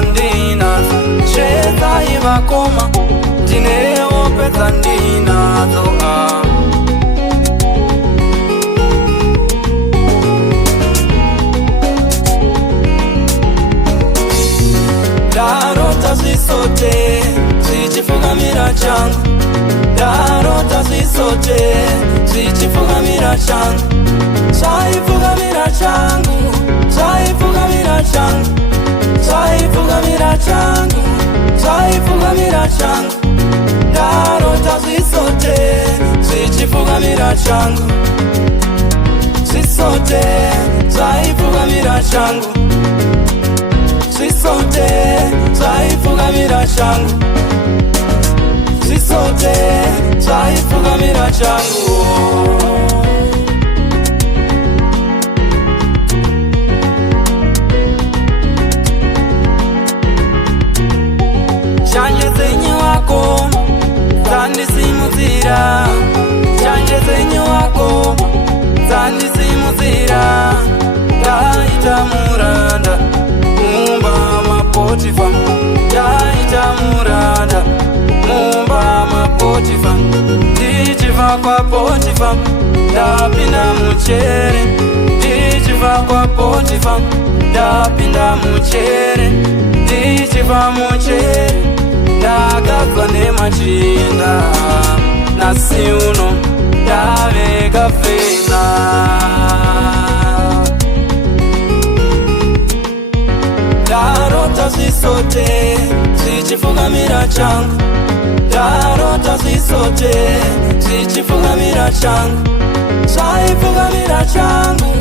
pesa ndinazo, sheza ivakoma ndinewo pesa ndinazo. Darota zisote zichifukamira changu, darota zisote zichifukamira changu, zaifukamira changu, zaifukamira changu, zaifukamira changu, zaifukamira changu. Darota zisote zichifukamira changu, zisote zaifukamira changu, zisote zaifukamira changu, zisote zaifukamira changu. Shanje zenye wako zandisimuzira, shanje zenye wako zandisimuzira, ndaita muranda mumba mapotifa, ndaita muranda mumba mapotifa. Ndichiva kwa Potifa ndapinda muchere, ndichiva kwa Potifa ndapinda muchere, ndichiva muchere ndakagwa nemachinda, nasi uno ndaveka fena. Darota zisote zichifukamira changu, darota zisote zichifukamira changu, zaifukamira changu,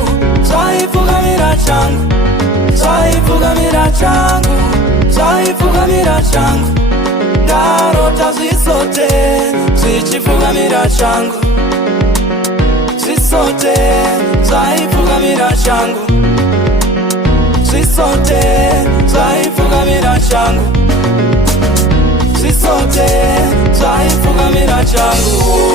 zaifukamira changu, zaifukamira changu, zaifukamira changu. Darota zisote zichifukamira changu, zisote zaifukamira changu, zisote zaifukamira changu, zisote zaifukamira changu.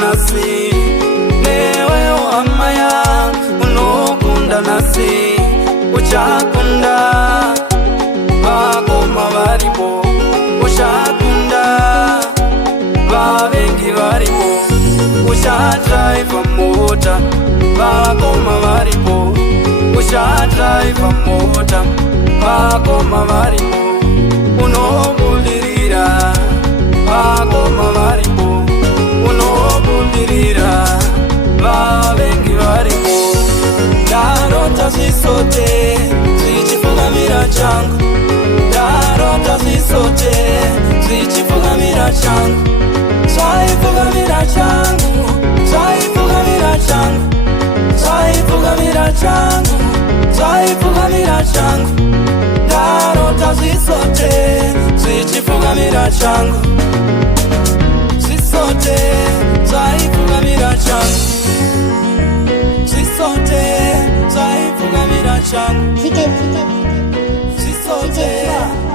Nasi newe wamaya unokunda nasi uchakunda bakoma baripo, ushakunda babengi baripo, ushadrive mota bakoma baripo, ushadrive mota bakoma baripo, unobulirira bakoma baripo, unobulirira babengi baripo. Darota zisote zichifukamira changu, darota zisote zichifukamira changu, zaifukamira changu, zaifukamira changu, zaifukamira changu, zaifukamira changu. Darota zisote zichifukamira changu, zisote zaifukamira changu, zisote zaifukamira changu, zisote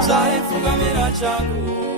zaifukamira changu.